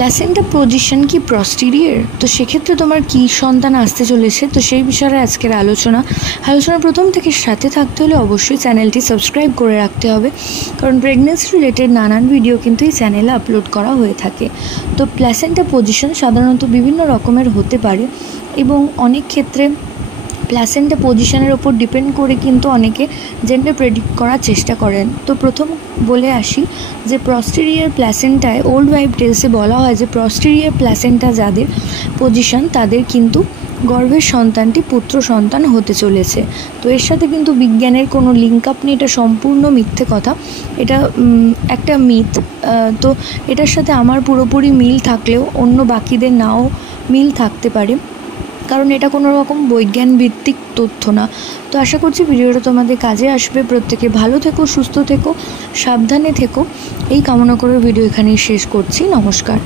Placenta position কি প্রস্টেরিয়র, তো সেক্ষেত্রে তোমার কি সন্তান আসতে চলেছে, তো সেই বিষয়ে আজকের আলোচনা প্রথম থেকে সাথে থাকতে হলে অবশ্যই চ্যানেলটি সাবস্ক্রাইব করে রাখতে হবে, কারণ প্রেগনেন্সি রিলেটেড নানান ভিডিও কিন্তু এই চ্যানেলে আপলোড করা হয়ে থাকে। তো প্ল্যাসেন্টা পজিশন সাধারণত বিভিন্ন রকমের হতে পারে এবং অনেক ক্ষেত্রে প্ল্যাসেন্টা পজিশনের ওপর ডিপেন্ড করে কিন্তু অনেকে জেন্ডার প্রেডিক্ট করার চেষ্টা করেন। তো প্রথম বলে আসি যে প্রস্টেরিয়র প্ল্যাসেন্টায় ওল্ড ওয়াইফ টেলসে বলা হয় যে প্রস্টেরিয়র প্ল্যাসেন্টা যাদের পজিশন তাদের কিন্তু গর্ভের সন্তানটি পুত্র সন্তান হতে চলেছে। তো এর সাথে কিন্তু বিজ্ঞানের কোনো লিঙ্ক আপ নেই, এটা সম্পূর্ণ মিথ্যে কথা, এটা একটা মিথ। তো এটার সাথে আমার পুরোপুরি মিল থাকলেও অন্য বাকিদের নাও মিল থাকতে পারে, কারণ এটা কোনো রকম বৈজ্ঞান ভিত্তিক তথ্য না। তো আশা করছি ভিডিওটা তোমাদের কাজে আসবে। প্রত্যেকে ভালো থেকো, সুস্থ থেকো, সাবধানে থেকো, এই কামনা করে ভিডিও এখানেই শেষ করছি। নমস্কার।